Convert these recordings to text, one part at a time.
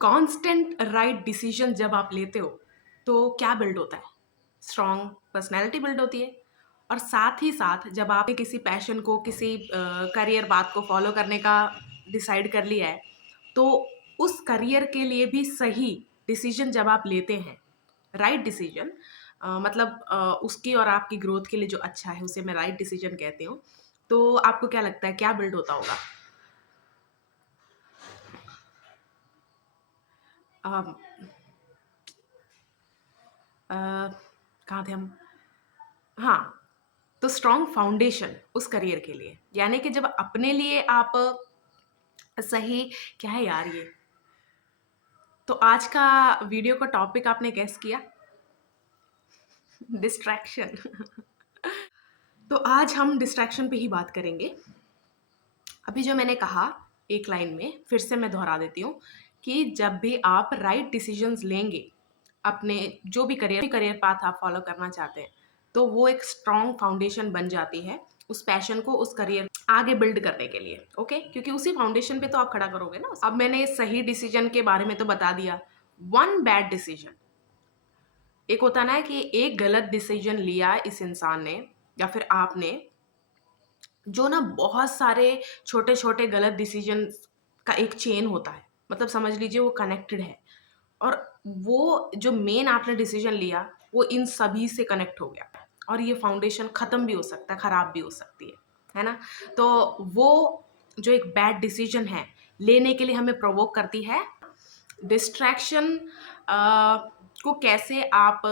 Constant right decision जब आप लेते हो तो क्या बिल्ड होता है? स्ट्रॉन्ग पर्सनैलिटी बिल्ड होती है। और साथ ही साथ जब आपने किसी पैशन को, किसी करियर पाथ को फॉलो करने का डिसाइड कर लिया है, तो उस करियर के लिए भी सही डिसीजन जब आप लेते हैं, राइट डिसीजन, मतलब उसकी और आपकी ग्रोथ के लिए जो अच्छा है उसे मैं राइट डिसीजन कहती हूँ। तो आपको क्या लगता है क्या बिल्ड होता होगा? अम, अ, कहाँ थे हम? हाँ, तो स्ट्रॉन्ग फाउंडेशन उस करियर के लिए, यानी कि जब अपने लिए आप सही, क्या है यार ये? तो आज का वीडियो का टॉपिक आपने गेस किया? डिस्ट्रैक्शन। तो आज हम डिस्ट्रैक्शन पे ही बात करेंगे। अभी जो मैंने कहा एक लाइन में, फिर से मैं दोहरा देती हूँ कि जब भी आप राइट डिसीजंस लेंगे, अपने जो भी करियर पाथ आप फॉलो करना चाहते हैं, तो वो एक स्ट्रॉन्ग फाउंडेशन बन जाती है उस पैशन को, उस करियर आगे बिल्ड करने के लिए। ओके, क्योंकि उसी फाउंडेशन पे तो आप खड़ा करोगे ना। अब मैंने सही डिसीजन के बारे में तो बता दिया। वन बैड डिसीजन, एक होता ना है कि एक गलत डिसीजन लिया इस इंसान ने या फिर आपने, जो ना बहुत सारे छोटे छोटे गलत डिसीजन का एक चेन होता है, मतलब समझ लीजिए वो कनेक्टेड है। और वो जो मेन आपने डिसीजन लिया वो इन सभी से कनेक्ट हो गया, और ये फाउंडेशन खत्म भी हो सकता है, खराब भी हो सकती है ना? तो वो जो एक बैड डिसीजन है लेने के लिए हमें प्रोवोक करती है डिस्ट्रैक्शन। को कैसे आप,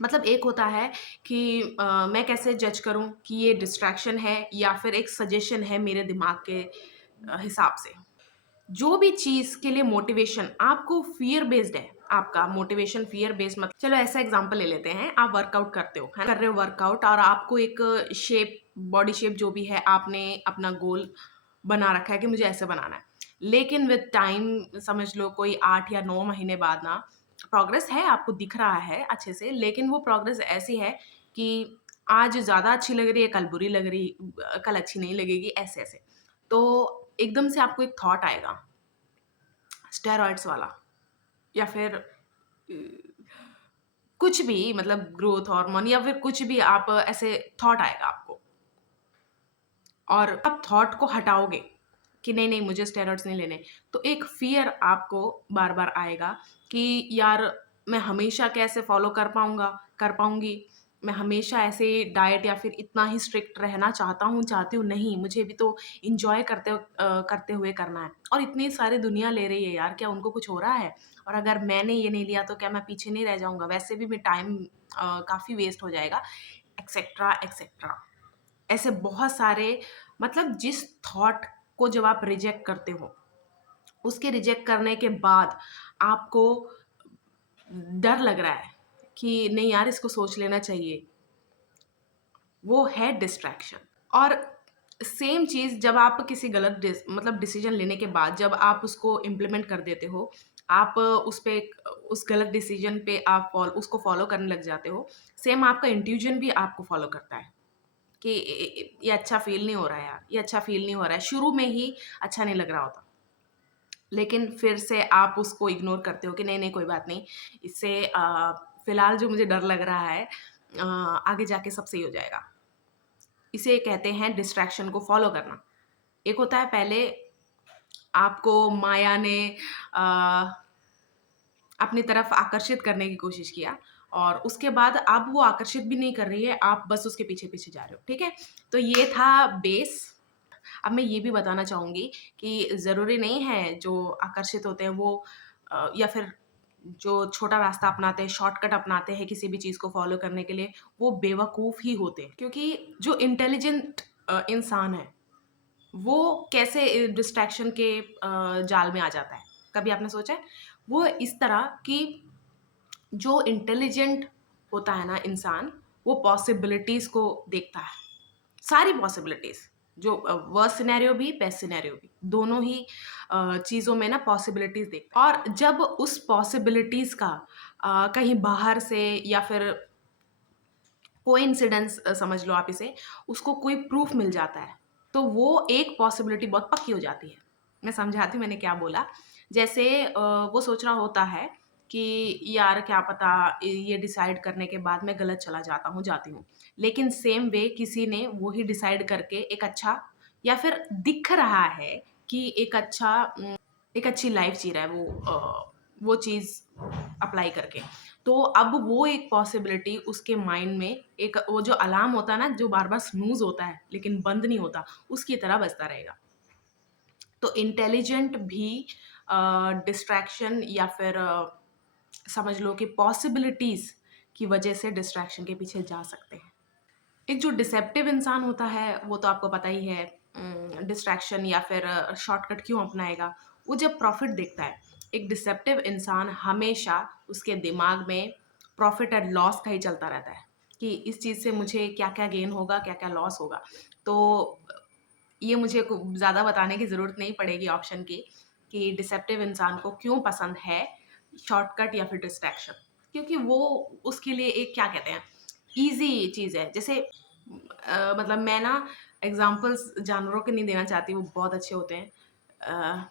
मतलब एक होता है कि मैं कैसे जज करूं कि ये डिस्ट्रैक्शन है या फिर एक सजेशन है मेरे दिमाग के हिसाब से। जो भी चीज़ के लिए मोटिवेशन आपको फियर बेस्ड है, आपका मोटिवेशन फियर बेस्ड, मतलब चलो ऐसा एग्जांपल ले लेते हैं। आप वर्कआउट करते हो, है ना? कर रहे हो वर्कआउट, और आपको एक शेप, बॉडी शेप जो भी है, आपने अपना गोल बना रखा है कि मुझे ऐसे बनाना है। लेकिन विद टाइम, समझ लो कोई 8 या 9 महीने बाद ना, प्रोग्रेस है, आपको दिख रहा है अच्छे से, लेकिन वो प्रोग्रेस ऐसी है कि आज ज़्यादा अच्छी लग रही है, कल बुरी लग रही, कल अच्छी नहीं लगेगी, ऐसे ऐसे। तो एकदम से आपको एक थॉट आएगा स्टेरॉइड्स वाला, या फिर कुछ भी, मतलब ग्रोथ हार्मोन या फिर कुछ भी, आप ऐसे थॉट आएगा आपको, और आप थॉट को हटाओगे कि नहीं नहीं मुझे स्टेरॉइड्स नहीं लेने, तो एक फियर आपको बार बार आएगा कि यार मैं हमेशा कैसे फॉलो कर पाऊंगा, कर पाऊंगी, मैं हमेशा ऐसे डाइट या फिर इतना ही स्ट्रिक्ट रहना चाहता हूँ, चाहती हूँ नहीं, मुझे भी तो इंजॉय करते हुए करना है, और इतनी सारी दुनिया ले रही है यार, क्या उनको कुछ हो रहा है? और अगर मैंने ये नहीं लिया तो क्या मैं पीछे नहीं रह जाऊंगा? वैसे भी मैं टाइम काफ़ी वेस्ट हो जाएगा, एक्सेट्रा एक्सेट्रा। ऐसे बहुत सारे, मतलब जिस थॉट को जब आप रिजेक्ट करते हो, उसके रिजेक्ट करने के बाद आपको डर लग रहा है कि नहीं यार इसको सोच लेना चाहिए, वो है डिस्ट्रैक्शन। और सेम चीज़ जब आप किसी गलत मतलब डिसीजन लेने के बाद जब आप उसको इम्प्लीमेंट कर देते हो, आप उस पे उस गलत डिसीजन पे आप उसको फॉलो करने लग जाते हो, सेम आपका इंट्यूजन भी आपको फॉलो करता है कि ये अच्छा फ़ील नहीं हो रहा है यार, ये अच्छा फ़ील नहीं हो रहा है। शुरू में ही अच्छा नहीं लग रहा होता, लेकिन फिर से आप उसको इग्नोर करते हो कि नहीं, नहीं कोई बात नहीं, इससे फ़िलहाल जो मुझे डर लग रहा है, आगे जाके सब सही हो जाएगा। इसे कहते हैं डिस्ट्रैक्शन को फ़ॉलो करना। एक होता है पहले आपको माया ने अ, अपनी तरफ आकर्षित करने की कोशिश किया, और उसके बाद अब वो आकर्षित भी नहीं कर रही है, आप बस उसके पीछे-पीछे जा रहे हो, ठीक है? तो ये था बेस। अब मैं ये भी बताना चाहूँगी कि ज़रूरी नहीं है जो आकर्षित होते हैं वो या फिर जो छोटा रास्ता अपनाते हैं, शॉर्टकट अपनाते हैं किसी भी चीज़ को फ़ॉलो करने के लिए, वो बेवकूफ़ ही होते हैं। क्योंकि जो इंटेलिजेंट इंसान है, वो कैसे डिस्ट्रैक्शन के जाल में आ जाता है? कभी आपने सोचा है? वो इस तरह कि जो इंटेलिजेंट होता है ना इंसान, वो पॉसिबिलिटीज़ को देखता है। सारी पॉसिबिलिटीज़, जो वर्स्ट सिनेरियो भी, बेस्ट सिनेरियो भी, दोनों ही चीज़ों में ना पॉसिबिलिटीज़ देखता है। और जब उस पॉसिबिलिटीज़ का कहीं बाहर से या फिर कोइंसिडेंस समझ लो आप इसे, उसको कोई प्रूफ मिल जाता है, तो वो एक पॉसिबिलिटी बहुत पक्की हो जाती है। मैं समझाती हूँ मैंने क्या बोला। जैसे वो सोच रहा होता है कि यार क्या पता ये डिसाइड करने के बाद मैं गलत चला जाता हूँ, जाती हूँ। लेकिन सेम वे किसी ने वो ही डिसाइड करके एक अच्छा या फिर दिख रहा है कि एक अच्छी लाइफ़ जी रहा है वो चीज़ अप्लाई करके। तो अब वो एक पॉसिबिलिटी उसके माइंड में एक वो जो अलार्म होता है ना, जो बार-बार स्नूज़ होता है लेकिन बंद नहीं होता, उसकी तरह बजता रहेगा। तो इंटेलिजेंट भी डिस्ट्रैक्शन या फिर समझ लो कि पॉसिबिलिटीज़ की वजह से डिस्ट्रैक्शन के पीछे जा सकते हैं। एक जो डिसेप्टिव इंसान होता है, वो तो आपको पता ही है डिस्ट्रैक्शन या फिर शॉर्टकट क्यों अपनाएगा? वो जब प्रॉफ़िट देखता है, एक डिसेप्टिव इंसान हमेशा उसके दिमाग में प्रॉफ़िट एंड लॉस का ही चलता रहता है, कि इस चीज़ से मुझे क्या-क्या गेन होगा, क्या-क्या लॉस होगा। तो ये मुझे ज़्यादा बताने की ज़रूरत नहीं पड़ेगी ऑप्शन की, कि डिसेप्टिव इंसान को क्यों पसंद है शॉर्टकट या फिर डिस्ट्रैक्शन। क्योंकि वो उसके लिए एक क्या कहते हैं, ईज़ी चीज़ है। जैसे मतलब मैं ना एग्ज़ाम्पल्स जानवरों के नहीं देना चाहती, वो बहुत अच्छे होते हैं। अ,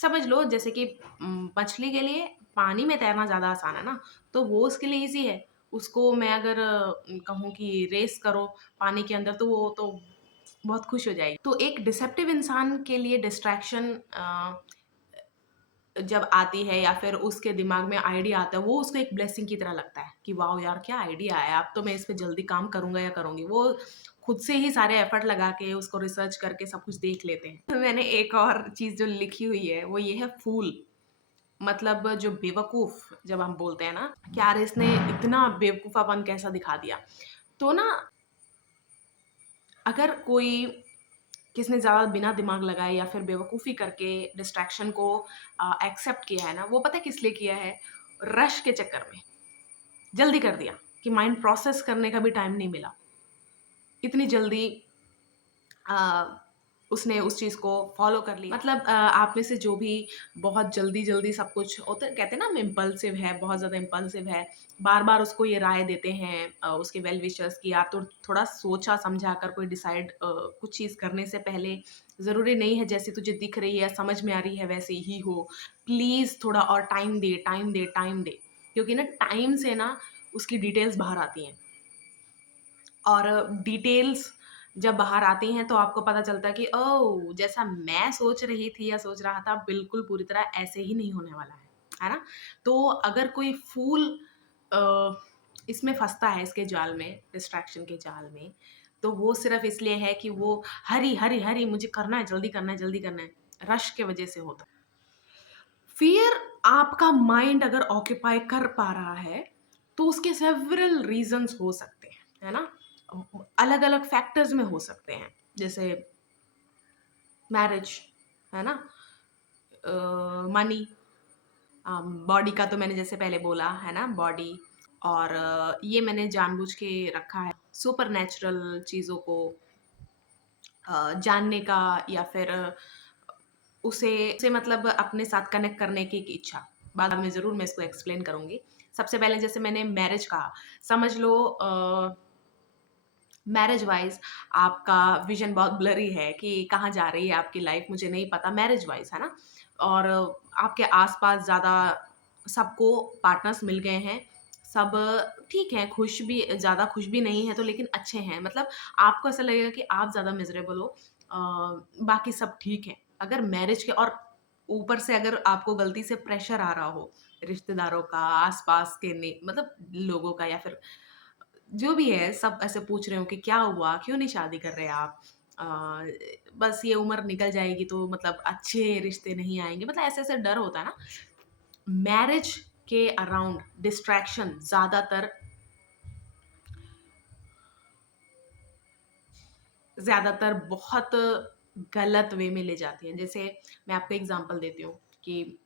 समझ लो जैसे कि मछली के लिए पानी में तैरना ज़्यादा आसान है ना, तो वो उसके लिए ईज़ी है। उसको मैं अगर कहूँ कि रेस करो पानी के अंदर, तो वो तो बहुत खुश हो जाएगी। तो एक डिसेप्टिव इंसान के लिए डिस्ट्रैक्शन जब आती है या फिर उसके दिमाग में आइडिया आता है, वो उसको एक ब्लेसिंग की तरह लगता है कि वाओ यार क्या आइडिया आया, अब तो मैं इस पे जल्दी काम करूँगा या करूँगी। वो खुद से ही सारे एफर्ट लगा के उसको रिसर्च करके सब कुछ देख लेते हैं। तो मैंने एक और चीज़ जो लिखी हुई है वो ये है फूल, मतलब जो बेवकूफ़ जब हम बोलते हैं ना कि यार इसने इतना बेवकूफ़ापन कैसा दिखा दिया। तो ना अगर कोई किसने ज़्यादा बिना दिमाग लगाए या फिर बेवकूफ़ी करके डिस्ट्रैक्शन को एक्सेप्ट किया है ना, वो पता है किस लिए किया है? रश के चक्कर में, जल्दी कर दिया कि माइंड प्रोसेस करने का भी टाइम नहीं मिला। इतनी जल्दी अ, उसने उस चीज़ को फ़ॉलो कर लिया। मतलब आप में से जो भी बहुत जल्दी-जल्दी सब कुछ होता है, कहते हैं ना हम इम्पल्सिव है, बहुत ज़्यादा इम्पल्सिव है, बार-बार उसको ये राय देते हैं उसके वेल विशर्स कि यार तो थोड़ा सोचा-समझा कर कोई डिसाइड कुछ चीज़ करने से पहले ज़रूरी नहीं है जैसी तुझे दिख रही है, समझ में आ रही है वैसे ही हो। प्लीज़ थोड़ा और टाइम दे, टाइम दे, टाइम दे। क्योंकि ना टाइम से ना उसकी डिटेल्स बाहर आती हैं। और डिटेल्स जब बाहर आती हैं तो आपको पता चलता है कि ओह! जैसा मैं सोच रही थी या सोच रहा था बिल्कुल पूरी तरह ऐसे ही नहीं होने वाला है ना? तो अगर कोई फूल अ, इसमें फँसता है इसके जाल में, डिस्ट्रैक्शन के जाल में, तो वो सिर्फ़ इसलिए है कि वो हरी, हरी, हरी मुझे करना है, जल्दी करना है, जल्दी करना है, रश के वज़ह से होता है। फ़ियर आपका माइंड अगर ऑक्यूपाई कर पा रहा है, तो उसके सेवरल रीज़न्स हो सकते हैं, है ना? अलग-अलग फैक्टर्स में हो सकते हैं, जैसे मैरिज, है ना? मनी, बॉडी का तो मैंने जैसे पहले बोला, है ना? बॉडी और ये मैंने जानबूझ के रखा है, सुपरनैचुरल चीज़ों को जानने का या फिर उसे मतलब अपने साथ कनेक्ट करने की एक इच्छा। बाद में ज़रूर मैं इसको एक्सप्लेन करूँगी। सबसे पहले जैसे मैंने मैरिज कहा, समझ लो मैरिज वाइज़ आपका विज़न बहुत ब्लरी है कि कहाँ जा रही है आपकी लाइफ़ मुझे नहीं पता मैरिज वाइज़, है ना? और आपके आस-पास ज़्यादा सबको पार्टनर्स मिल गए हैं। सब ठीक हैं, खुश भी ज़्यादा खुश भी नहीं हैं तो लेकिन अच्छे हैं। मतलब आपको ऐसा लगेगा कि आप ज़्यादा मिज़रेबल हो बाकी सब ठीक हैं। अगर मैरिज के और ऊपर से अगर आपको गलती से प्रेशर आ रहा हो, रिश्तेदारों का, आस-पास के ने मतलब लोगों का या फिर जो भी है सब ऐसे पूछ रहे हो कि क्या हुआ? क्यों नहीं शादी कर रहे आप? अ, बस ये उम्र निकल जाएगी तो मतलब अच्छे रिश्ते नहीं आएँगे, मतलब ऐसे-ऐसे डर होता है ना। मैरिज के अराउंड डिस्ट्रैक्शन ज़्यादातर बहुत गलत वे में ले जाती हैं। जैसे मैं आपको एग्ज़ाम्पल देती हूँ कि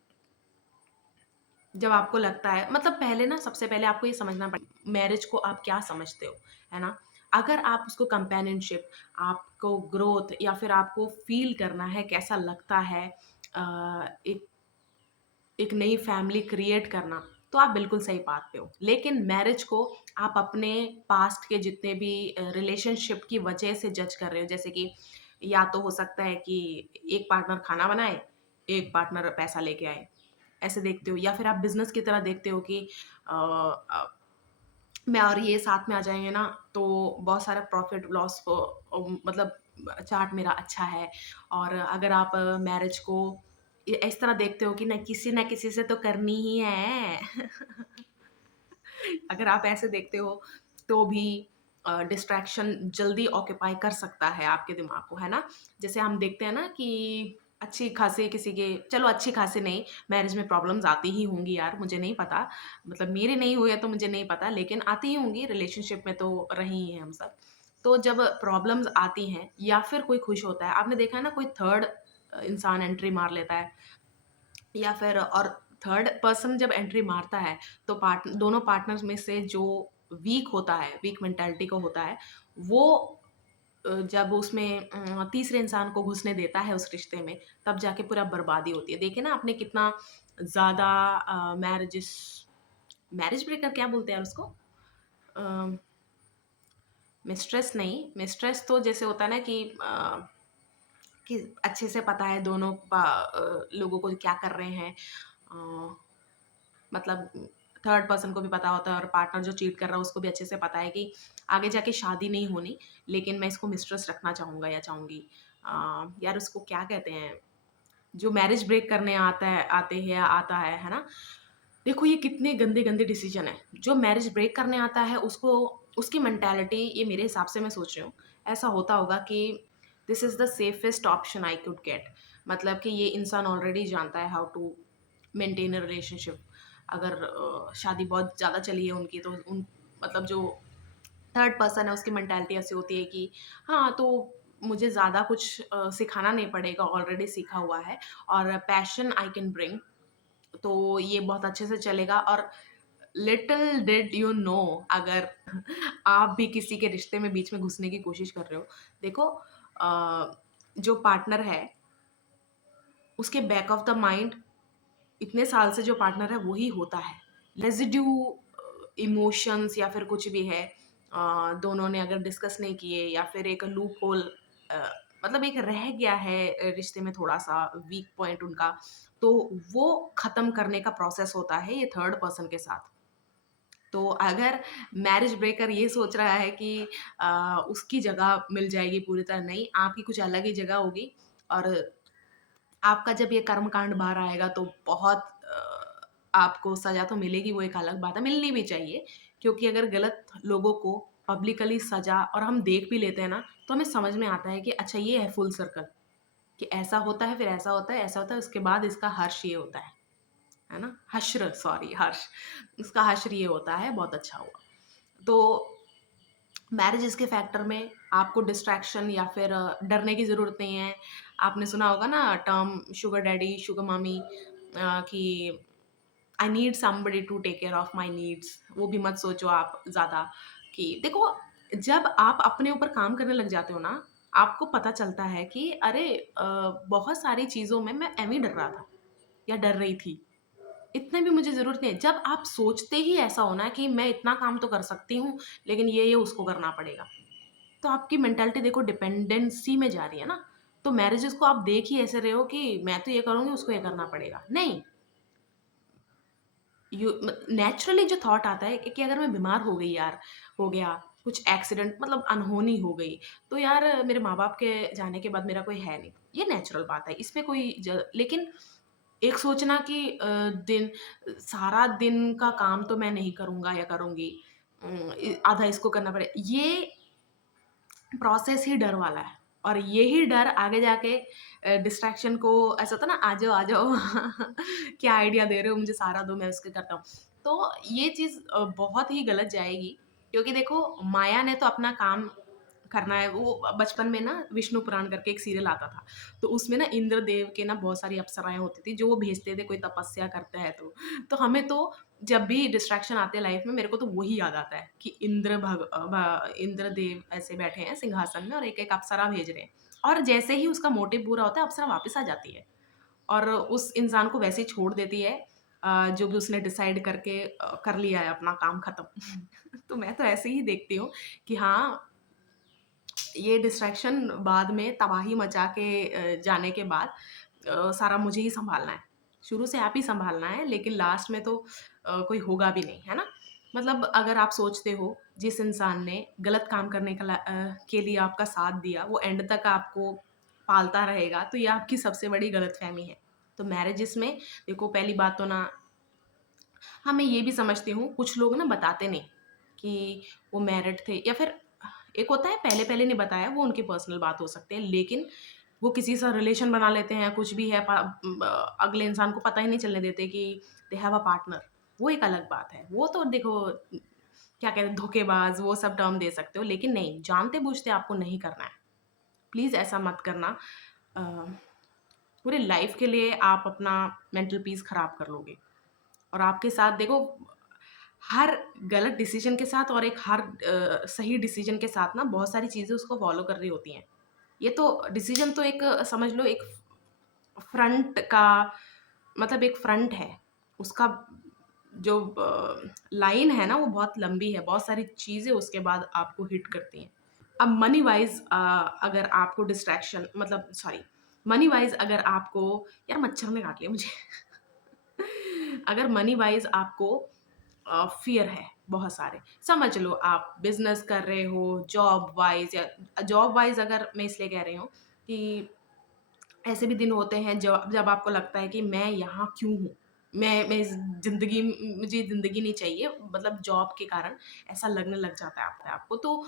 जब आपको लगता है मतलब पहले ना सबसे पहले आपको ये समझना मैरिज को आप क्या समझते हो, है ना? अगर आप उसको कंपेनियनशिप, आपको ग्रोथ या फिर आपको फ़ील करना है, कैसा लगता है एक एक नई फैमिली क्रिएट करना, तो आप बिल्कुल सही बात पे हो। लेकिन मैरिज को आप अपने पास्ट के जितने भी रिलेशनशिप की वजह से जज कर रहे हो, जैसे कि या तो हो सकता है कि एक पार्टनर खाना बनाए एक पार्टनर पैसा लेके आए, ऐसे देखते हो? या फिर आप बिज़नेस की तरह देखते हो कि अ अ, मैं और ये साथ में आ जाएँगे ना, तो बहुत सारा प्रॉफ़िट लॉस को मतलब चार्ट मेरा अच्छा है। और अगर आप मैरिज को इस तरह देखते हो कि न किसी से तो करनी ही है। अगर आप ऐसे देखते हो, तो भी डिस्ट्रैक्शन जल्दी ऑक्यूपाई कर सकता है आपके दिमाग को, है ना? जैसे हम देखते हैं ना कि अच्छी खासी किसी के, चलो अच्छी खासी नहीं, मैरिज में प्रॉब्लम्स आती ही होंगी यार, मुझे नहीं पता, मतलब मेरे नहीं हुए तो मुझे नहीं पता, लेकिन आती ही होंगी, रिलेशनशिप में तो रहे ही हैं हम सब। तो जब प्रॉब्लम्स आती हैं या फिर कोई खुश होता है, आपने देखा है ना, कोई थर्ड इंसान एंट्री मार लेता है, या फिर और थर्ड पर्सन जब एंट्री मारता है, तो दोनों पार्टनर्स में से जो वीक होता है, वीक मेंटालिटी का होता है, वो जब उसमें तीसरे इंसान को घुसने देता है उस रिश्ते में, तब जाके पूरा बर्बादी होती है। देखिए ना आपने कितना ज़्यादा मैरिज ब्रेकर क्या बोलते हैं यार उसको? अ, मिस्ट्रेस नहीं, मिस्ट्रेस तो जैसे होता है ना कि अच्छे से पता है दोनों लोगों को क्या कर रहे हैं। अ, मतलब थर्ड पर्सन को भी पता होता है और पार्टनर जो चीट कर रहा है उसको भी अच्छे से पता है कि आगे जाके शादी नहीं होनी, लेकिन मैं इसको मिस्ट्रेस रखना चाहूँगा या चाहूँगी। यार उसको क्या कहते हैं? जो मैरिज ब्रेक करने आता है, आते हैं या आता है ना? देखो ये कितने गंदे-गंदे डिसीज़न हैं। जो मैरिज ब्रेक करने आता है उसको, उसकी मेंटालिटी, ये मेरे हिसाब से मैं सोच रही हूँ, ऐसा होता होगा कि this is the safest option I could get. मतलब कि ये इंसान ऑलरेडी जानता है how to maintain a relationship. अगर शादी बहुत ज़्यादा चली है उनकी, तो उन मतलब जो थर्ड पर्सन है उसकी मेंटालिटी ऐसी होती है कि हाँ, तो मुझे ज़्यादा कुछ सिखाना नहीं पड़ेगा, ऑलरेडी सीखा हुआ है, और पैशन आई कैन ब्रिंग, तो ये बहुत अच्छे से चलेगा। और लिटिल डिड यू नो, अगर आप भी किसी के रिश्ते में बीच में घुसने की कोशिश कर रहे हो, देखो जो पार्टनर है उसके बैक ऑफ द माइंड इतने साल से जो पार्टनर है वही होता है। रेज़िड्यू इमोशंस या फिर कुछ भी है, दोनों ने अगर डिस्कस नहीं किए या फिर एक लूप होल, अ, मतलब एक रह गया है रिश्ते में थोड़ा-सा वीक पॉइंट उनका, तो वो ख़त्म करने का प्रोसेस होता है ये थर्ड पर्सन के साथ। तो अगर मैरिज ब्रेकर ये सोच रहा है कि उसकी जगह मिल जाएगी पूरी तरह, नहीं, आपकी कुछ अलग ही जगह होगी। और आपका जब ये कर्मकांड बाहर आएगा तो बहुत आपको सज़ा तो मिलेगी, वो एक अलग बात है, मिलनी भी चाहिए। क्योंकि अगर गलत लोगों को पब्लिकली सज़ा और हम देख भी लेते हैं ना, तो हमें समझ में आता है कि अच्छा ये है फुल सर्कल, कि ऐसा होता है, फिर ऐसा होता है, ऐसा होता है, उसके बाद इसका हर्ष ये होता है ना? हश्र, सॉरी, हर्ष, इसका हश्र ये होता है, बहुत अच्छा हुआ। तो मैरिजेज़ के फैक्टर में आपको डिस्ट्रैक्शन या फिर डरने की ज़रूरत नहीं है। आपने सुना होगा ना term sugar daddy, sugar mummy, कि I need somebody to take care of my needs. वो भी मत सोचो आप ज़्यादा, कि देखो, जब आप अपने ऊपर काम करने लग जाते हो ना, आपको पता चलता है कि अरे बहुत सारी चीज़ों में मैं एवें ही डर रहा था या डर रही थी। इतने भी मुझे ज़रूरत नहीं है। जब आप सोचते ही ऐसा हो ना कि मैं इतना काम तो कर सकती हूँ, लेकिन ये उसको करना पड़ेगा। तो आपकी मेंटालिटी देखो डिपेंडेंसी में जा रही है ना। तो मैरिजेज़ को आप देख ही ऐसे रहे हो कि मैं तो ये करूँगी, उसको ये करना पड़ेगा। नहीं, नेचुरली जो थॉट आता है कि अगर मैं बीमार हो गई यार, हो गया, कुछ एक्सीडेंट मतलब अनहोनी हो गई, तो यार मेरे माँ-बाप के जाने के बाद मेरा कोई है नहीं। ये नेचुरल बात है, इसमें कोई लेकिन एक सोचना कि सारा दिन का काम तो मैं नहीं करूँगा या करूँगी, आधा इसको करना पड़े, ये प्रोसेस ही डर वाला है। और यही डर आगे जाके डिस्ट्रैक्शन को, ऐसा होता है ना, आ जाओ, आ जाओ, क्या आइडिया दे रहे हो मुझे, सारा दो, मैं उसके करता हूँ। तो ये चीज़ बहुत ही गलत जाएगी, क्योंकि देखो माया ने तो अपना काम करना है। वो बचपन में ना विष्णु पुराण करके एक सीरियल आता था, तो उसमें ना इंद्रदेव के ना बहुत सारी अप्सराएँ होती थी जो वो भेजते थे कोई तपस्या करता है तो। तो हमें तो जब भी डिस्ट्रैक्शन आते हैं लाइफ में, मेरे को तो वही याद आता है कि इंद्रदेव ऐसे बैठे हैं सिंहासन में और एक-एक अप्सरा भेज रहे हैं। और जैसे ही उसका मोटिव पूरा होता है, अप्सरा वापस आ जाती है और उस इंसान को वैसे ही छोड़ देती है, जो भी उसने डिसाइड करके कर लिया है अपना काम खत्म। तो मैं तो ऐसे ही देखती हूँ कि हाँ, ये डिस्ट्रैक्शन बाद में तबाही मचा के जाने के बाद सारा मुझे ही सँभालना है। शुरू से आप ही सँभालना है, लेकिन लास्ट में तो कोई होगा भी नहीं, है ना? मतलब अगर आप सोचते हो, जिस इंसान ने गलत काम करने के लिए आपका साथ दिया, वो एंड तक आपको पालता रहेगा, तो ये आपकी सबसे बड़ी गलतफ़हमी है। तो मैरेजेस में देखो, पहली बात तो ना, हाँ, मैं ये भी समझती हूँ, कुछ लोग ना बताते नहीं कि वो मैरिड थे, या फिर एक होता है पहले-पहले नहीं बताया, वो उनकी पर्सनल बात हो सकती है, लेकिन वो किसी से रिलेशन बना लेते हैं, कुछ भी है, अगले इंसान को पता ही नहीं चलने देते कि दे हैव अ पार्टनर। वो एक अलग बात है। वो तो देखो, क्या कहते हैं, धोखेबाज, वो सब टर्म दे सकते हो, लेकिन नहीं, जानते-बूझते आपको नहीं करना है। प्लीज़ ऐसा मत करना। अ, पूरे लाइफ़ के लिए आप अपना मेंटल पीस खराब कर लोगे। और आपके साथ देखो, हर गलत डिसीजन के साथ और एक हर सही डिसीजन के साथ ना बहुत सारी चीज़ें उसको फॉलो कर रही होती हैं। ये तो डिसीजन तो एक समझ लो, एक फ्रंट का मतलब एक फ्रंट है। उसका जो लाइन है ना, वो बहुत लंबी है, बहुत सारी चीज़ें उसके बाद आपको हिट करती हैं। अब मनी वाइज़ अगर आपको डिस्ट्रैक्शन, मतलब सॉरी, मनी वाइज़ अगर आपको, यार मच्छर ने काट लिया मुझे। अगर मनी वाइज़ आपको फ़ियर है बहुत सारे, समझ लो आप बिज़नेस कर रहे हो, जॉब वाइज़, या जॉब वाइज़ अगर मैं इसलिए कह रही हूँ कि ऐसे भी दिन होते हैं जब जब आपको लगता है कि मैं यहाँ क्यों हूँ? मैं इस ज़िंदगी मुझे ज़िंदगी नहीं चाहिए, मतलब जॉब के कारण ऐसा लगने लग जाता है आपको। तो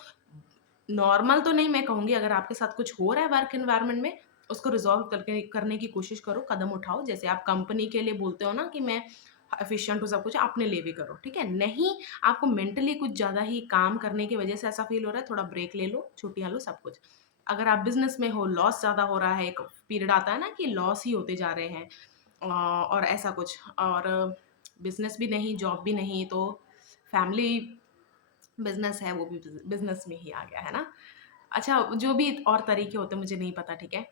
नॉर्मल तो नहीं मैं कहूँगी, अगर आपके साथ कुछ हो रहा है वर्क एनवायरनमेंट में, उसको रिज़ॉल्व करके करने की कोशिश करो, कदम उठाओ। जैसे आप कंपनी के लिए बोलते हो ना कि मैं एफिशिएंट हूँ सब कुछ, अपने लिए भी करो, ठीक है? नहीं, आपको मेंटली कुछ ज़्यादा ही काम करने की वजह से ऐसा फ़ील हो रहा है, थोड़ा ब्रेक ले लो, छुट्टियाँ लो, सब कुछ। अगर आप बिज़नेस में हो, लॉस ज़्यादा हो रहा है, एक पीरियड आता है ना कि लॉस ही होते जा रहे हैं, और ऐसा कुछ, और बिज़नेस भी नहीं, जॉब भी नहीं, तो फैमिली बिज़नेस है, वो भी बिज़नेस में ही आ गया, है ना? अच्छा, जो भी और तरीके होते हैं मुझे नहीं पता, ठीक है?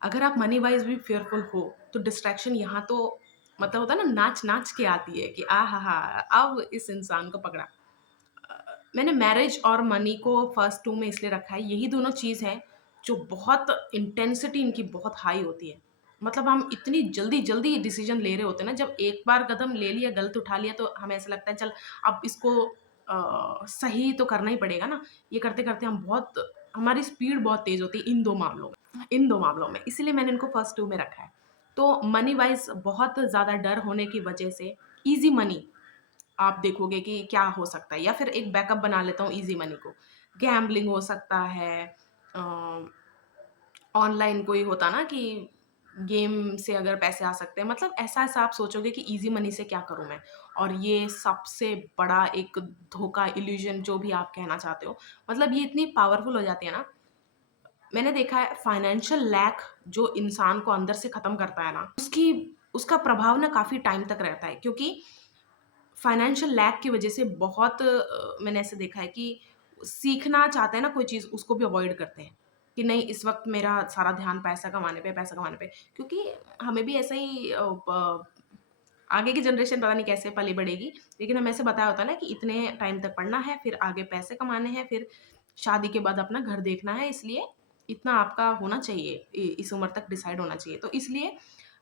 अगर आप मनी वाइज़ भी फेयरफुल हो, तो डिस्ट्रैक्शन यहाँ तो मतलब होता है ना, नाच-नाच के आती है कि आहाहा! अब इस इंसान को पकड़ा। मैंने मैरिज और मनी को फर्स्ट 2 में इसलिए रखा है, यही दोनों चीज़ हैं जो बहुत इंटेंसिटी इनकी बहुत हाई होती है। मतलब हम इतनी जल्दी-जल्दी डिसीज़न ले रहे होते हैं ना, जब एक बार कदम ले लिया, गलत उठा लिया, तो हमें ऐसा लगता है चल अब इसको सही तो करना ही पड़ेगा ना। ये करते-करते हमारी स्पीड बहुत तेज़ होती है इन 2 मामलों में, इसीलिए मैंने इनको फर्स्ट 2 में रखा है। तो मनी वाइज़ बहुत ज़्यादा डर होने की वजह से ईज़ी मनी आप देखोगे कि क्या हो सकता है, या फिर एक बैकअप बना लेता हूँ ईज़ी मनी को। गैम्बलिंग हो सकता है, अ, ऑनलाइन कोई होता ना कि गेम से अगर पैसे आ सकते हैं, मतलब ऐसा-ऐसा आप सोचोगे कि ईज़ी मनी से क्या करूँ मैं? और ये सबसे बड़ा एक धोखा, इल्यूज़न, जो भी आप कहना चाहते हो, मतलब ये इतनी पावरफुल हो जाती है ना। मैंने देखा है फाइनेंशियल लैक जो इंसान को अंदर से खत्म करता है ना, उसका प्रभाव ना काफ़ी टाइम तक रहता है, क्योंकि फाइनेंशियल लैक की वजह से बहुत मैंने ऐसे देखा है कि सीखना चाहते हैं ना कोई चीज़, उसको भी अवॉइड करते हैं कि नहीं, इस वक़्त मेरा सारा ध्यान पैसा कमाने पे, क्योंकि हमें भी ऐसा ही आगे की जनरेशन पता नहीं कैसे पली-बढ़ेगी, लेकिन हमें ऐसे बताया होता है ना कि इतने टाइम तक पढ़ना है, फिर आगे पैसे कमाने हैं, फिर शादी के बाद अपना घर देखना है, इसलिए इतना आपका होना चाहिए, इस उम्र तक डिसाइड होना चाहिए। तो इसलिए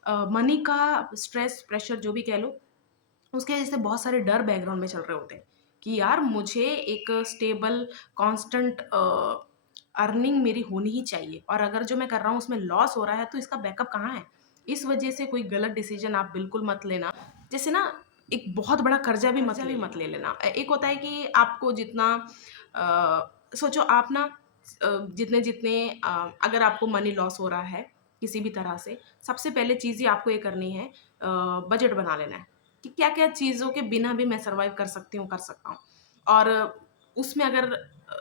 मनी का स्ट्रेस, प्रेशर जो भी कह लो, उसकी वजह से बहुत सारे डर बैकग्राउंड में चल रहे होते हैं कि यार मुझे एक स्टेबल, कांस्टेंट अर्निंग मेरी होनी ही चाहिए, और अगर जो मैं कर रहा हूँ उसमें लॉस हो रहा है, तो इसका बैकअप कहाँ है? इस वजह से कोई गलत डिसीजन आप बिल्कुल मत लेना। जैसे ना, एक बहुत बड़ा कर्जा भी मत ले लेना। एक होता है कि आपको जितना सोचो आप ना, जितने-जितने अगर आपको मनी लॉस हो रहा है किसी भी तरह से, सबसे पहले चीज़ ही आपको ये करनी है, बजट बना लेना है। कि क्या-क्या चीज़ों के बिना भी मैं सर्वाइव कर सकती हूँ, कर सकता हूँ। और उसमें अगर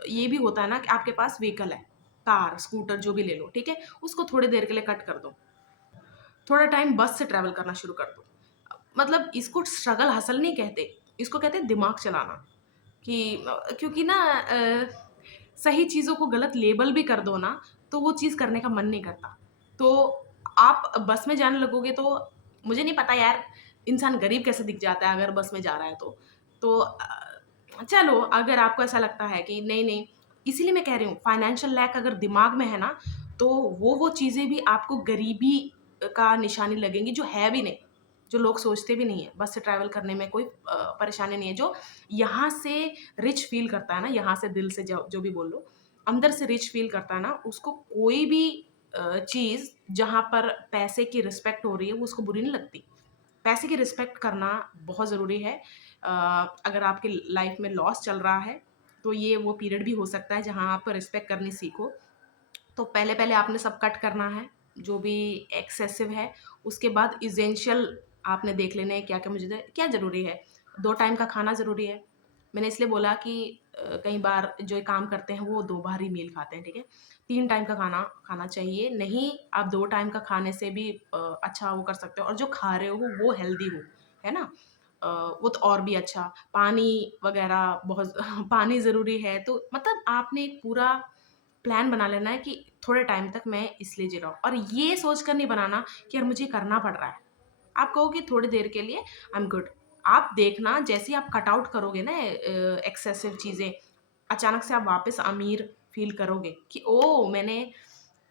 ये भी होता है ना कि आपके पास व्हीकल है, कार, स्कूटर जो भी ले लो, ठीक है? उसको थोड़ी देर के लिए कट कर दो। थोड़ा टाइम बस से ट्रैवल करना शुरू कर दो। मतलब इसको स्ट्रगल हसल नहीं कहते, इसको कहते हैं दिमाग चलाना। कि क्योंकि ना सही चीज़ों को गलत लेबल भी कर दो ना, तो वो चीज़ करने का मन नहीं करता। तो आप बस में जाने लगोगे तो मुझे नहीं पता यार, इंसान गरीब कैसे दिख जाता है अगर बस में जा रहा है तो। तो चलो, अगर आपको ऐसा लगता है कि नहीं-नहीं, इसीलिए मैं कह रही हूँ फाइनेंशियल लैक अगर दिमाग में है ना, तो वो चीज़ें भी आपको गरीबी का निशानी लगेंगी जो है भी नहीं, जो लोग सोचते भी नहीं है। बस से ट्रैवल करने में कोई परेशानी नहीं है। जो यहाँ से रिच फ़ील करता है ना, यहाँ से दिल से जो भी बोल लो, अंदर से रिच फ़ील करता है ना, उसको कोई भी चीज़ जहाँ पर पैसे की रिस्पेक्ट हो रही है, वो उसको बुरी नहीं लगती। पैसे की रिस्पेक्ट करना बहुत ज़रूरी है। अगर आपकी लाइफ में लॉस चल रहा है, तो ये वो पीरियड भी हो सकता है जहाँ आप रिस्पेक्ट करनी सीखो। तो पहले-पहले आपने सब कट करना है, जो भी एक्सेसिव है। उसके बाद एसेंशियल आपने देख लेने हैं क्या-क्या मुझे क्या ज़रूरी है। 2 टाइम का खाना ज़रूरी है। मैंने इसलिए बोला कि कई बार जो ये काम करते हैं वो 2 बार ही मील खाते हैं, ठीक है? 3 टाइम का खाना खाना चाहिए। नहीं, आप 2 टाइम का खाने से भी अच्छा वो कर सकते हो और जो खा रहे हो वो हेल्दी हो, है ना? वो तो और भी अच्छा। पानी वगैरह बहुत पानी ज़रूरी है। तो मतलब आपने एक पूरा प्लान बना लेना है कि थोड़े टाइम तक मैं इसलिए जी रहा हूँ, और ये सोच कर नहीं बनाना कि यार मुझे करना पड़ रहा है। आप कहो कि थोड़ी देर के लिए आई एम गुड। आप देखना जैसे ही आप कट आउट करोगे ना एक्सेसिव चीज़ें, अचानक से आप वापस अमीर फ़ील करोगे कि ओह! मैंने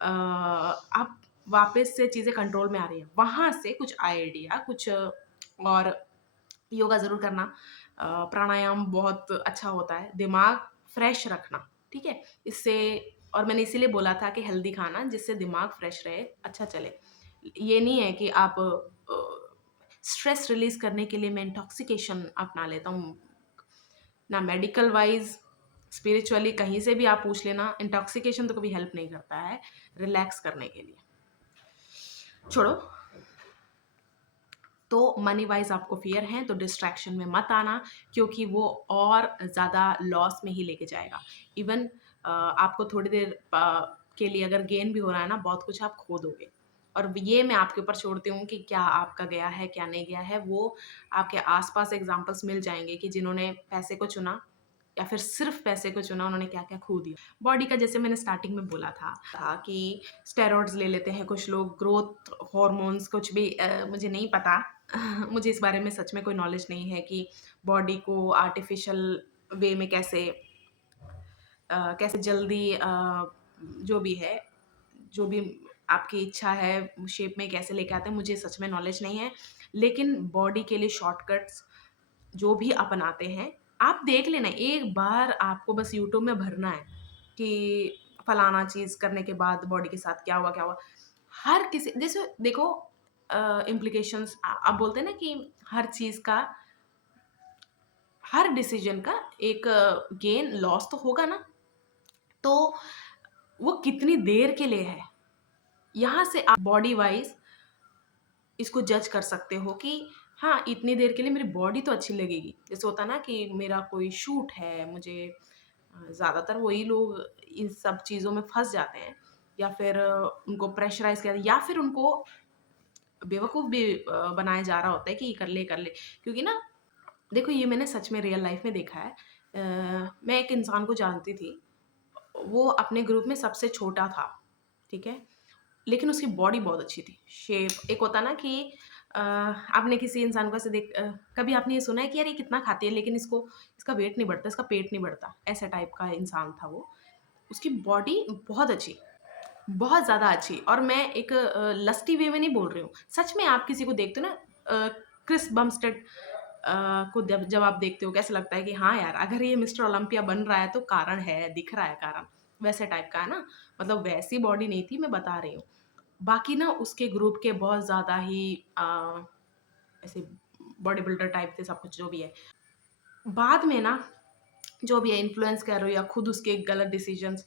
आप वापस से चीज़ें कंट्रोल में आ रही हैं। वहाँ से कुछ आइडिया कुछ और योगा ज़रूर करना। प्राणायाम बहुत अच्छा होता है, दिमाग फ्रेश रखना, ठीक है? इससे, और मैंने इसीलिए बोला था कि हेल्दी खाना जिससे दिमाग फ्रेश रहे, अच्छा चले। ये नहीं है कि आप स्ट्रेस रिलीज़ करने के लिए मैं इंटॉक्सिकेशन अपना लेता हूँ। ना मेडिकल वाइज़, स्पिरिचुअली कहीं से भी आप पूछ लेना, इंटॉक्सिकेशन तो कभी हेल्प नहीं करता है रिलैक्स करने के लिए। छोड़ो। तो मनी वाइज़ आपको फ़ियर है तो डिस्ट्रैक्शन में मत आना, क्योंकि वो और ज़्यादा लॉस में ही लेके जाएगा। इवन आपको थोड़ी देर के लिए अगर गेन भी हो रहा है ना, बहुत कुछ आप खो दोगे। और ये मैं आपके ऊपर छोड़ती हूँ कि क्या आपका गया है, क्या नहीं गया है। वो आपके आस-पास एग्ज़ाम्पल्स मिल जाएँगे कि जिन्होंने पैसे को चुना या फिर सिर्फ़ पैसे को चुना, उन्होंने क्या-क्या खो दिया। बॉडी का जैसे मैंने स्टार्टिंग में बोला था कि स्टेरॉइड्स ले लेते हैं कुछ लोग, ग्रोथ हार्मोन्स कुछ भी मुझे नहीं पता। मुझे इस बारे में सच में कोई नॉलेज नहीं है कि बॉडी को आर्टिफ़िशियल वे में कैसे जल्दी जो भी है, जो भी आपकी इच्छा है शेप में कैसे लेके आते हैं, मुझे सच में नॉलेज नहीं है। लेकिन बॉडी के लिए शॉर्टकट्स जो भी अपनाते हैं, आप देख लेना, एक बार आपको बस यूट्यूब में भरना है कि फलाना चीज़ करने के बाद बॉडी के साथ क्या हुआ, क्या हुआ। हर किसी जैसे देखो इम्प्लीकेशंस आप बोलते हैं ना कि हर चीज़ का, हर डिसीज़न का एक गेन लॉस तो होगा ना, तो वो कितनी देर के लिए है, यहाँ से आप बॉडी वाइज़ इसको जज कर सकते हो कि हाँ, इतनी देर के लिए मेरी बॉडी तो अच्छी लगेगी। जैसे होता है ना कि मेरा कोई शूट है, मुझे ज़्यादातर वही लोग इन सब चीज़ों में फँस जाते हैं, या फिर उनको प्रेशराइज़ किया या फिर उनको बेवकूफ़ भी बनाया जा रहा होता है कि ये कर ले। क्योंकि ना देखो, ये मैंने सच में रियल लाइफ़ में देखा है। मैं एक इंसान को जानती थी, वो अपने ग्रुप में सबसे छोटा था, ठीक है? लेकिन उसकी बॉडी बहुत अच्छी थी, शेप एक होता है ना कि आपने किसी इंसान को ऐसे कभी आपने ये सुना है कि यार ये कितना खाती है लेकिन इसका वेट नहीं बढ़ता, इसका पेट नहीं बढ़ता, ऐसा टाइप का इंसान था वो। उसकी बॉडी बहुत अच्छी, बहुत ज़्यादा अच्छी, और मैं एक लस्टी वे में नहीं बोल रही हूँ। सच में आप किसी को देखते हो ना, क्रिस बमस्टेड को जब जब आप देखते हो कैसा लगता है कि हाँ यार, अगर ये मिस्टर ओलंपिया बन रहा है तो कारण है, दिख रहा है कारण, वैसे टाइप का है ना। मतलब वैसी बॉडी नहीं थी, मैं बता रही हूँ। बाकी ना उसके ग्रुप के बहुत ज़्यादा ही ऐसे बॉडी बिल्डर टाइप थे, सब कुछ जो भी है। बाद में ना जो भी है इन्फ्लुएंस कर रहे हो या खुद उसके गलत डिसीजंस,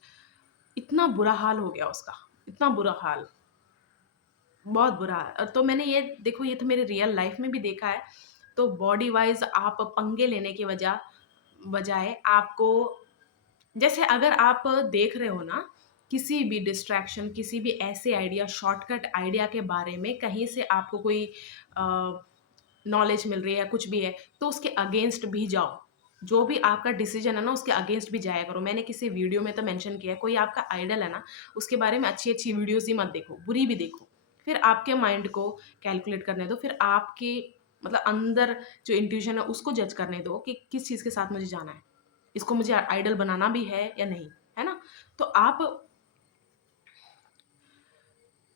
इतना बुरा हाल हो गया उसका, इतना बुरा हाल, बहुत बुरा है। तो मैंने ये देखो, ये तो मेरे रियल लाइफ में भी देखा है। तो बॉडी वाइज़ आप पंगे लेने की बजाय आपको, जैसे अगर आप देख रहे हो ना, किसी भी डिस्ट्रैक्शन, किसी भी ऐसे आइडिया, शॉर्टकट आइडिया के बारे में कहीं से आपको कोई नॉलेज मिल रही है या कुछ भी है, तो उसके अगेंस्ट भी जाओ। जो भी आपका डिसीजन है ना, उसके अगेंस्ट भी जाया करो। मैंने किसी वीडियो में तो मेंशन किया है, कोई आपका आइडल है ना, उसके बारे में अच्छी-अच्छी वीडियोज़ ही मत देखो, बुरी भी देखो। फिर आपके माइंड को कैलकुलेट करने दो, फिर आपके मतलब अंदर जो इंट्यूशन है उसको जज करने दो कि किस चीज़ के साथ मुझे जाना है। इसको मुझे आइडल बनाना भी है या नहीं, है ना? तो आप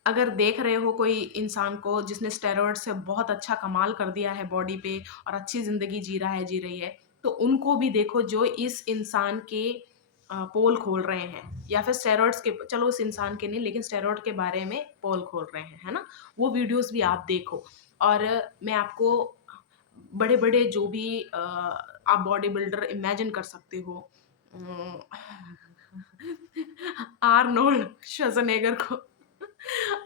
अगर देख रहे हो कोई इंसान को जिसने स्टेरॉइड से बहुत अच्छा कमाल कर दिया है बॉडी पे और अच्छी ज़िंदगी जी रहा है, जी रही है, तो उनको भी देखो जो इस इंसान के पोल खोल रहे हैं, या फिर स्टेरॉइड्स के, चलो उस इंसान के नहीं, लेकिन स्टेरॉइड के बारे में पोल खोल रहे हैं, है ना? वो वीडियोज़ भी आप देखो। और मैं आपको बड़े-बड़े जो भी आप बॉडी बिल्डर इमेजिन कर सकते हो, उम, आर्नोल्ड श्वार्ज़नेगर को,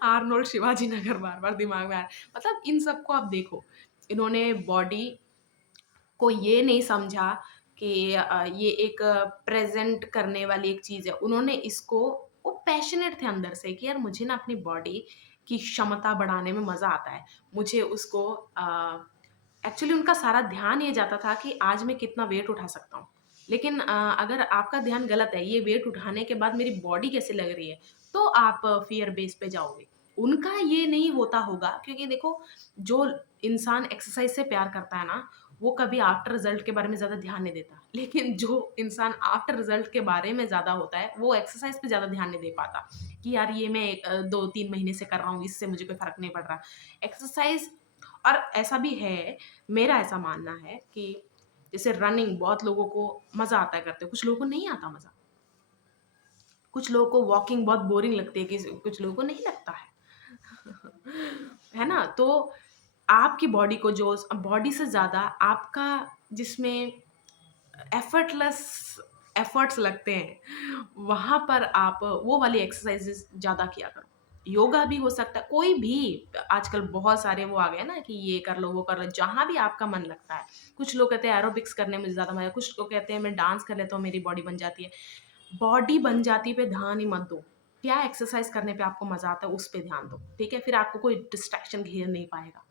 आर्नोल्ड शिवाजी नगर बार-बार दिमाग में आ रहा है। मतलब इन सबको आप देखो, इन्होंने बॉडी को ये नहीं समझा कि ये एक प्रेज़ेंट करने वाली एक चीज़ है। उन्होंने इसको, वो पैशनेट थे अंदर से कि यार मुझे ना अपनी बॉडी की क्षमता बढ़ाने में मज़ा आता है। मुझे उसको एक्चुअली उनका सारा ध्यान ये जाता था कि आज मैं कितना वेट उठा सकता हूँ। लेकिन अगर आपका ध्यान गलत है, ये वेट उठाने के बाद मेरी बॉडी कैसी लग रही है, तो आप फ़ियर बेस पे जाओगे। उनका ये नहीं होता होगा, क्योंकि देखो, जो इंसान एक्सरसाइज़ से प्यार करता है ना, वो कभी आफ्टर रिज़ल्ट के बारे में ज़्यादा ध्यान नहीं देता। लेकिन जो इंसान आफ्टर रिज़ल्ट के बारे में ज़्यादा होता है, वो एक्सरसाइज़ पे ज़्यादा ध्यान नहीं दे पाता कि यार ये मैं 2-3 महीने से कर रहा हूँ, इससे मुझे कोई फ़र्क नहीं पड़ रहा। एक्सरसाइज़, और ऐसा भी है, मेरा ऐसा मानना है कि जैसे रनिंग बहुत लोगों को मज़ा आता है करते हुए, कुछ लोगों को नहीं आता मज़ा। कुछ लोगों को वॉकिंग बहुत बोरिंग लगती है, किसी कुछ लोगों को नहीं लगता है। है ना? तो आपकी बॉडी को, जो बॉडी से ज़्यादा आपका जिसमें एफर्टलेस एफर्ट्स लगते हैं, वहाँ पर आप वो वाली एक्सरसाइज़ेज़ ज़्यादा किया करो। योगा भी हो सकता है, कोई भी, आजकल बहुत सारे वो आ गए हैं ना कि ये कर लो, वो कर लो, जहाँ भी आपका मन लगता है। कुछ लोग कहते हैं एरोबिक्स करने में ज़्यादा मज़ा है, कुछ लोग कहते हैं मैं डांस कर लेता हूँ, मेरी बॉडी बन जाती है। बॉडी बन जाती पे ध्यान ही मत दो। क्या एक्सरसाइज़ करने पे आपको मज़ा आता है, उस पे ध्यान दो, ठीक है? फिर आपको कोई डिस्ट्रैक्शन घेर नहीं पाएगा।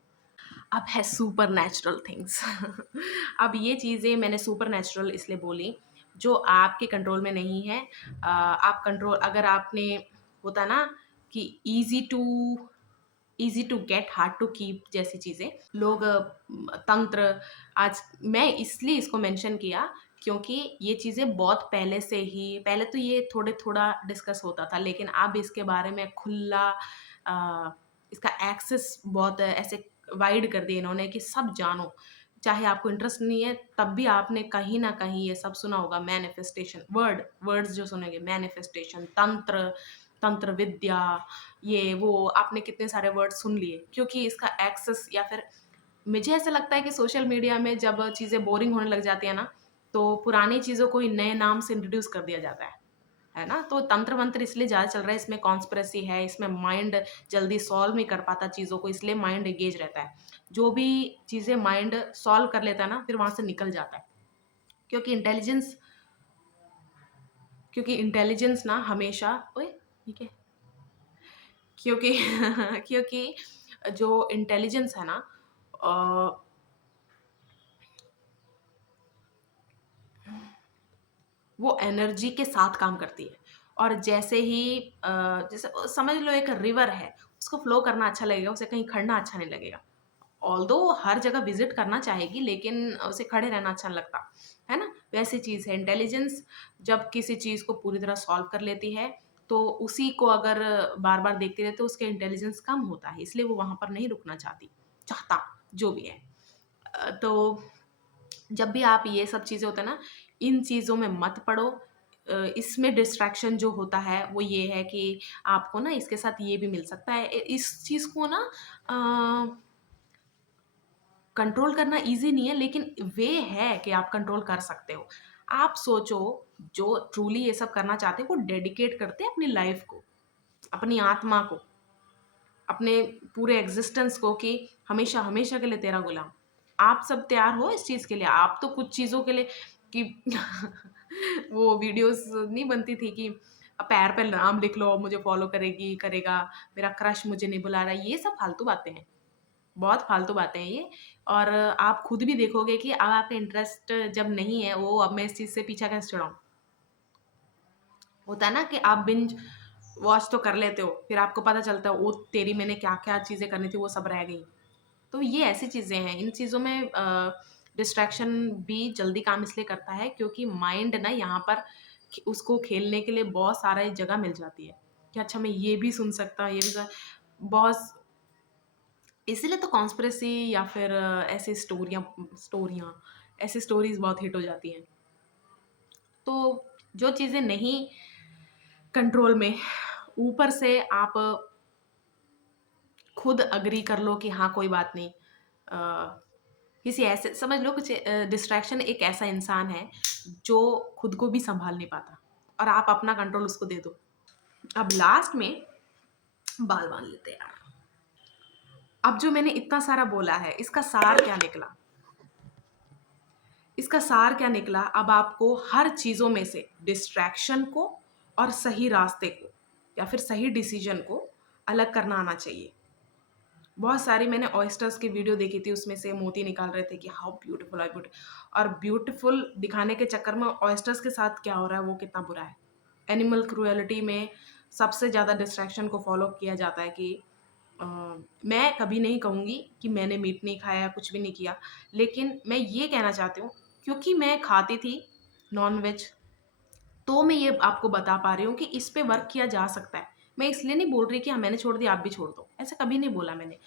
अब है सुपरनैचुरल थिंग्स। अब ये चीज़ें मैंने सुपरनैचुरल इसलिए बोली, जो आपके कंट्रोल में नहीं है। आप कंट्रोल, अगर आपने, होता ना कि easy to get hard to keep जैसी चीज़ें, लोग तंत्र, आज मैं इसलिए इसको मेंशन किया क्योंकि ये चीज़ें बहुत पहले से ही, पहले तो ये थोड़ा डिस्कस होता था, लेकिन अब इसके बारे में खुला इसका एक्सेस बहुत ऐसे वाइड कर दिया इन्होंने कि सब जानो। चाहे आपको इंटरेस्ट नहीं है, तब भी आपने कहीं न कहीं ये सब सुना होगा, मैनिफेस्टेशन, वर्ड्स जो सुनेंगे, मैनिफेस्टेशन, तंत्र, तंत्र विद्या, ये वो आपने कितने सारे वर्ड सुन लिए, क्योंकि इसका एक्सेस, या फिर मुझे ऐसा लगता है कि सोशल मीडिया में जब चीज़ें बोरिंग होने लग जाती है ना, तो पुरानी चीज़ों को ही नए नाम से इंट्रोड्यूस कर दिया जाता है ना? तो तंत्र-मंत्र इसलिए ज़्यादा चल रहा है, इसमें कॉन्स्पिरेसी है, इसमें माइंड जल्दी सॉल्व नहीं कर पाता चीज़ों को, इसलिए माइंड एंगेज रहता है। जो भी चीज़ें माइंड सॉल्व कर लेता है ना, फिर वहाँ से निकल जाता है। क्योंकि इंटेलिजेंस क्योंकि इंटेलिजेंस ना हमेशा, ओए! ये क्या है? क्योंकि क्योंकि जो इंटेलिजेंस है ना, अ, वो एनर्जी के साथ काम करती है। और जैसे ही जैसे समझ लो एक रिवर है, उसको फ्लो करना अच्छा लगेगा, उसे कहीं खड़ना अच्छा नहीं लगेगा। ऑल्दो हर जगह विज़िट करना चाहेगी, लेकिन उसे खड़े रहना अच्छा नहीं लगता, है ना? वैसी चीज़ है इंटेलिजेंस, जब किसी चीज़ को पूरी तरह सॉल्व कर लेती है, तो उसी को अगर बार-बार देखती रहे तो उसका इंटेलिजेंस कम होता है, इसलिए वो वहाँ पर नहीं रुकना चाहता, जो भी है। तो जब भी आप ये सब चीज़ें होता है ना, इन चीज़ों में मत पड़ो। इसमें डिस्ट्रैक्शन जो होता है वो ये है कि आपको ना इसके साथ ये भी मिल सकता है। इस चीज़ को ना अ, कंट्रोल करना ईज़ी नहीं है, लेकिन वे है कि आप कंट्रोल कर सकते हो। आप सोचो, जो ट्रूली ये सब करना चाहते हैं वो डेडिकेट करते हैं अपनी लाइफ़ को, अपनी आत्मा को, अपने पूरे एग्ज़िस्टेंस को, कि हमेशा-हमेशा के लिए तेरा गुलाम। आप सब तैयार हो इस चीज़ के लिए? आप तो कुछ चीज़ों के लिए कि वो वीडियोज़ नहीं बनती थी कि पैर पे नाम लिख लो, मुझे फ़ॉलो करेगी, करेगा, मेरा क्रश मुझे नहीं बुला रहा है, ये सब फालतू बातें हैं। बहुत फालतू बातें हैं ये। और आप खुद भी देखोगे कि अब आपका इंटरेस्ट जब नहीं है, वो अब मैं इस चीज़ से पीछा कैसे छुड़ाऊँ? होता है ना कि आप बिंज वॉच तो कर लेते हो, फिर आपको पता चलता है, ओ तेरी, मैंने क्या-क्या चीज़ें करनी थी वो सब रह गई। तो ये ऐसी चीज़ें हैं, इन चीज़ों में डिस्ट्रैक्शन भी जल्दी काम इसलिए करता है क्योंकि माइंड ना यहाँ पर उसको खेलने के लिए बहुत सारा जगह मिल जाती है, कि अच्छा मैं ये भी सुन सकता हूँ, ये भी बहुत इसीलिए तो कॉन्स्पिरेसी या फिर ऐसी स्टोरियाँ ऐसी स्टोरीज़ बहुत हिट हो जाती हैं। तो जो चीज़ें नहीं कंट्रोल में, ऊपर से आप खुद एग्री कर लो कि हाँ, कोई बात नहीं। किसी ऐसे समझ लो कुछ डिस्ट्रैक्शन एक ऐसा इंसान है जो खुद को भी सँभाल नहीं पाता और आप अपना कंट्रोल उसको दे दो। अब लास्ट में बाल बाँध लेते हैं यार। अब जो मैंने इतना सारा बोला है, इसका सार क्या निकला? इसका सार क्या निकला? अब आपको हर चीज़ों में से डिस्ट्रैक्शन को और सही रास्ते को या फिर सही डिसीज़न को अलग करना आना चाहिए। बहुत सारी मैंने ऑयस्टर्स की वीडियो देखी थी, उसमें से मोती निकाल रहे थे कि हाउ ब्यूटीफुल आई गुड, और ब्यूटीफुल दिखाने के चक्कर में ऑयस्टर्स के साथ क्या हो रहा है वो कितना बुरा है। एनिमल क्रूएलिटी में सबसे ज़्यादा डिस्ट्रैक्शन को फॉलो किया जाता है कि अ, मैं कभी नहीं कहूँगी कि मैंने मीट नहीं खाया, कुछ भी नहीं किया, लेकिन मैं ये कहना चाहती हूँ क्योंकि मैं खाती थी नॉन-वेज, तो मैं ये आपको बता पा रही हूँ कि इस पे वर्क किया जा सकता है। मैं इसलिए नहीं बोल रही कि हाँ, मैंने छोड़ दिया, आप भी छोड़ दो, ऐसा कभी नहीं बोला मैंने।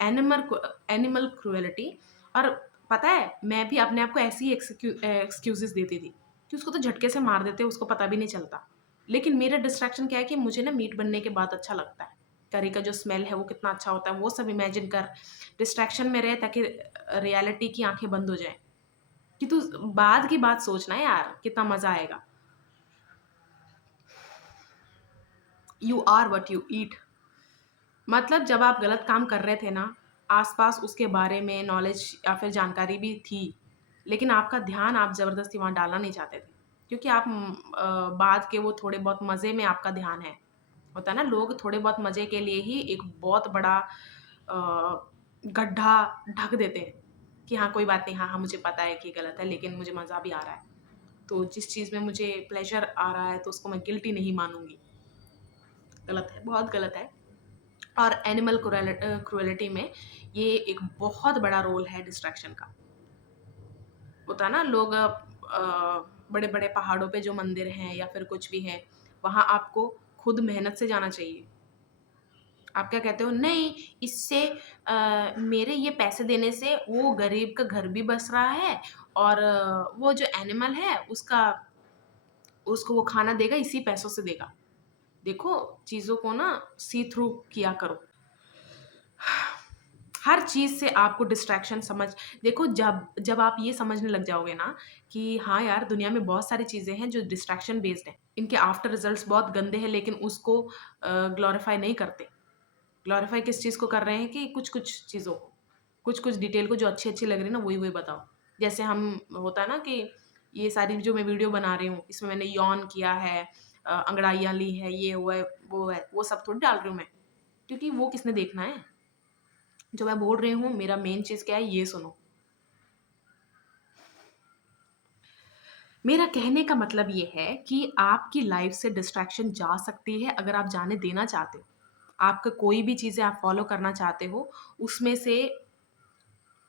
एनिमल क्रूएलिटी, और पता है मैं भी अपने आप को ऐसी ही एक्सक्यूज़ेज़ देती थी कि उसको तो झटके से मार देते, उसको पता भी नहीं चलता। लेकिन मेरा डिस्ट्रैक्शन क्या है कि मुझे ना मीट बनने के बाद अच्छा लगता है। करी का जो स्मेल है वो कितना अच्छा होता है, वो सब इमेजिन कर, डिस्ट्रैक्शन में रहे ताकि रियलिटी की आँखें बंद हो जाएँ। कि तू बाद की बात सोचना यार, कितना मज़ा आएगा। You are what you eat. मतलब जब आप गलत काम कर रहे थे ना, आस-पास उसके बारे में नॉलेज या फिर जानकारी भी थी, लेकिन आपका ध्यान आप ज़बरदस्ती वहाँ डालना नहीं चाहते थे। क्योंकि आप बाद के वो थोड़े बहुत मज़े में आपका ध्यान है। होता है ना, लोग थोड़े बहुत मज़े के लिए ही एक बहुत बड़ा गड्ढा ढक देते हैं, कि हाँ, कोई बात नहीं, हाँ, हाँ, मुझे पता है कि गलत है, लेकिन मुझे मज़ा भी आ रहा है। तो जिस चीज़ में मुझे प्लेज़र आ रहा है, तो उसको मैं गिल्टी नहीं मानूँगी। गलत है, बहुत गलत है। और एनिमल क्रूएलिटी में ये एक बहुत बड़ा रोल है डिस्ट्रैक्शन का। होता है ना, लोग बड़े-बड़े पहाड़ों पे जो मंदिर हैं या फिर कुछ भी है, वहाँ आपको खुद मेहनत से जाना चाहिए। आप क्या कहते हो, नहीं इससे मेरे ये पैसे देने से वो गरीब का घर भी बस रहा है और वो जो एनिमल है उसको वो खाना देगा, इसी पैसों से देगा। देखो, चीज़ों को ना सी थ्रू किया करो। हर चीज़ से आपको डिस्ट्रैक्शन समझ देखो, जब जब आप ये समझने लग जाओगे ना कि हाँ यार, दुनिया में बहुत सारी चीज़ें हैं जो डिस्ट्रैक्शन बेस्ड हैं। इनके आफ्टर रिजल्ट्स बहुत गंदे हैं, लेकिन उसको ग्लोरीफाई नहीं करते। ग्लोरीफाई किस चीज़ को कर रहे हैं कि कुछ-कुछ चीज़ों को, कुछ-कुछ डिटेल को जो अच्छी-अच्छी लग रही है ना, वही-वही बताओ। जैसे हम होता है ना कि ये सारी जो मैं वीडियो बना रही हूँ, इसमें मैंने यॉन किया है, अंगड़ाइयाँ ली है, ये हुआ है, वो सब थोड़ी डाल रही हूँ मैं, क्योंकि वो किसने देखना है? जो मैं बोल रही हूँ, मेरा मेन चीज़ क्या है, ये सुनो। मेरा कहने का मतलब ये है कि आपकी लाइफ से डिस्ट्रैक्शन जा सकती है अगर आप जाने देना चाहते हो। आपका कोई भी चीज़ें आप फ़ॉलो करना चाहते हो, उसमें से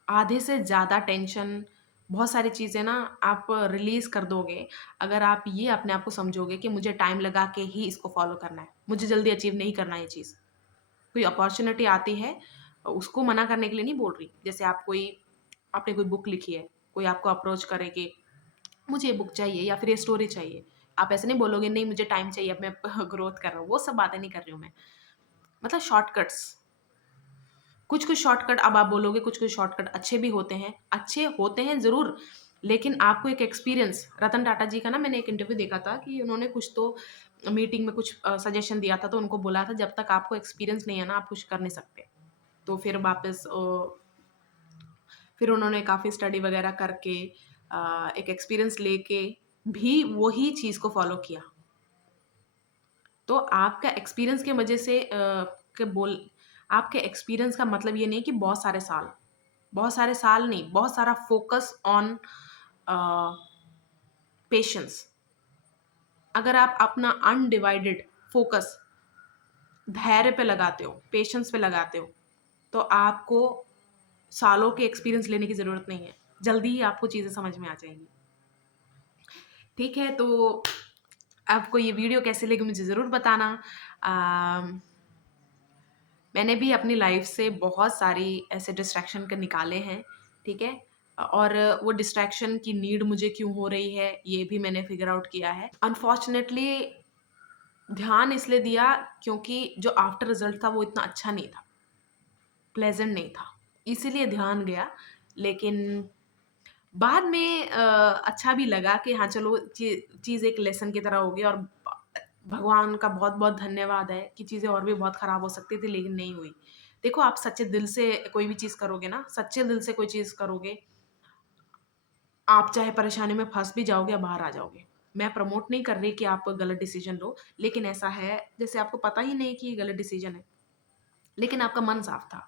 आधे से ज़्यादा टेंशन, बहुत सारी चीज़ें ना आप रिलीज़ कर दोगे, अगर आप ये अपने आप को समझोगे कि मुझे टाइम लगा के ही इसको फ़ॉलो करना है। मुझे जल्दी अचीव नहीं करना ये चीज़। कोई अपॉर्च्युनिटी आती है, उसको मना करने के लिए नहीं बोल रही। जैसे आपने कोई बुक लिखी है, कोई आपको अप्रोच करे कि मुझे ये बुक चाहिए या फिर ये स्टोरी चाहिए। आप ऐसे नहीं बोलोगे, नहीं मुझे टाइम चाहिए, अब मैं ग्रोथ कर रहा हूँ। वो सब बातें नहीं कर रही हूँ मैं। मतलब शॉर्टकट्स, कुछ-कुछ शॉर्टकट, अब आप बोलोगे कुछ-कुछ शॉर्टकट अच्छे होते हैं ज़रूर, लेकिन आपको एक एक्सपीरियंस, रतन टाटा जी का ना मैंने एक इंटरव्यू देखा था कि उन्होंने कुछ तो मीटिंग में कुछ सजेशन दिया था, तो उनको बोला था जब तक आपको एक्सपीरियंस नहीं है ना, आप कुछ कर नहीं सकते। तो फिर उन्होंने काफ़ी स्टडी वगैरह करके एक एक्सपीरियंस लेके भी वही चीज़ को फ़ॉलो किया। तो के बोल आपके एक्सपीरियंस का मतलब ये नहीं कि बहुत सारे साल नहीं, बहुत सारा फ़ोकस ऑन अ, पेशेंस। अगर आप अपना अनडिवाइडेड फ़ोकस धैर्य पे लगाते हो, पेशेंस पे लगाते हो, तो आपको सालों के एक्सपीरियंस लेने की ज़रूरत नहीं है। जल्दी ही आपको चीज़ें समझ में आ जाएँगी। ठीक है, तो आपको ये वीडियो कैसी लगी मुझे ज़रूर बताना। अम मैंने भी अपनी लाइफ से बहुत सारी ऐसे डिस्ट्रैक्शन के निकाले हैं, ठीक है? और वो डिस्ट्रैक्शन की नीड मुझे क्यों हो रही है, ये भी मैंने फिगर आउट किया है। अनफॉर्चुनेटली ध्यान इसलिए दिया क्योंकि जो आफ्टर रिज़ल्ट था वो इतना अच्छा नहीं था, प्लेज़ेंट नहीं था, इसीलिए ध्यान गया। लेकिन बाद में अच्छा भी लगा कि हाँ, चलो चीज़ एक लेसन की तरह हो गई, और भगवान का बहुत-बहुत धन्यवाद है कि चीज़ें और भी बहुत खराब हो सकती थी लेकिन नहीं हुई। देखो, आप सच्चे दिल से कोई भी चीज़ करोगे ना, सच्चे दिल से कोई चीज़ करोगे, आप चाहे परेशानी में फँस भी जाओगे या बाहर आ जाओगे। मैं प्रमोट नहीं कर रही कि आप गलत डिसीज़न लो, लेकिन ऐसा है जैसे आपको पता ही नहीं कि ये गलत डिसीज़न है, लेकिन आपका मन साफ था।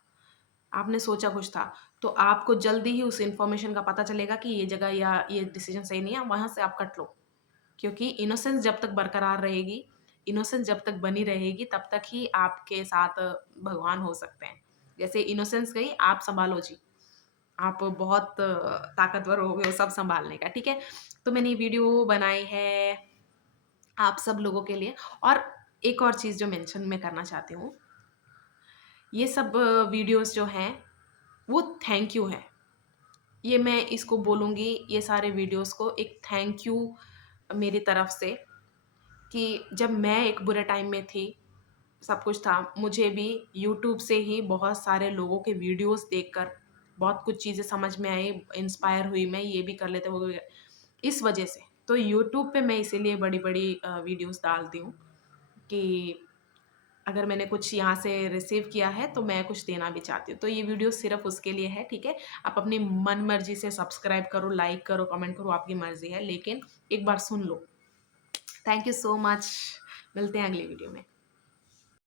आपने सोचा कुछ था, तो आपको जल्दी ही उस इन्फॉर्मेशन का पता चलेगा कि ये जगह या ये डिसीज़न सही नहीं है, वहाँ से आप कट लो। क्योंकि इनोसेंस जब तक बरकरार रहेगी, इनोसेंस जब तक बनी रहेगी, तब तक ही आपके साथ भगवान हो सकते हैं। जैसे इनोसेंस गई, आप सँभालो जी। आप बहुत ताकतवर हो गए हो सब सँभालने का, ठीक है? तो मैंने ये वीडियो बनाई है आप सब लोगों के लिए। और एक और चीज़ जो मेंशन मैं करना चाहती हूँ, ये सब वीडियोज़ जो हैं, वो थैंक यू है। ये मैं इसको बोलूँगी, ये सारे वीडियोज़ को एक थैंक यू मेरी तरफ से, कि जब मैं एक बुरे टाइम में थी, सब कुछ था, मुझे भी यूट्यूब से ही बहुत सारे लोगों के वीडियोज़ देखकर बहुत कुछ चीज़ें समझ में आई, इंस्पायर हुई मैं, ये भी कर लेते, वो भी इस वजह से। तो यूट्यूब पे मैं इसीलिए बड़ी-बड़ी वीडियोज़ डालती हूँ कि अगर मैंने कुछ यहाँ से रिसीव किया है, तो मैं कुछ देना भी चाहती हूँ। तो ये वीडियो सिर्फ़ उसके लिए है, ठीक है? आप अपनी मन-मर्ज़ी से सब्सक्राइब करो, लाइक करो, कमेंट करो, आपकी मर्ज़ी है, लेकिन एक बार सुन लो। Thank you so much. मिलते हैं अगली वीडियो में।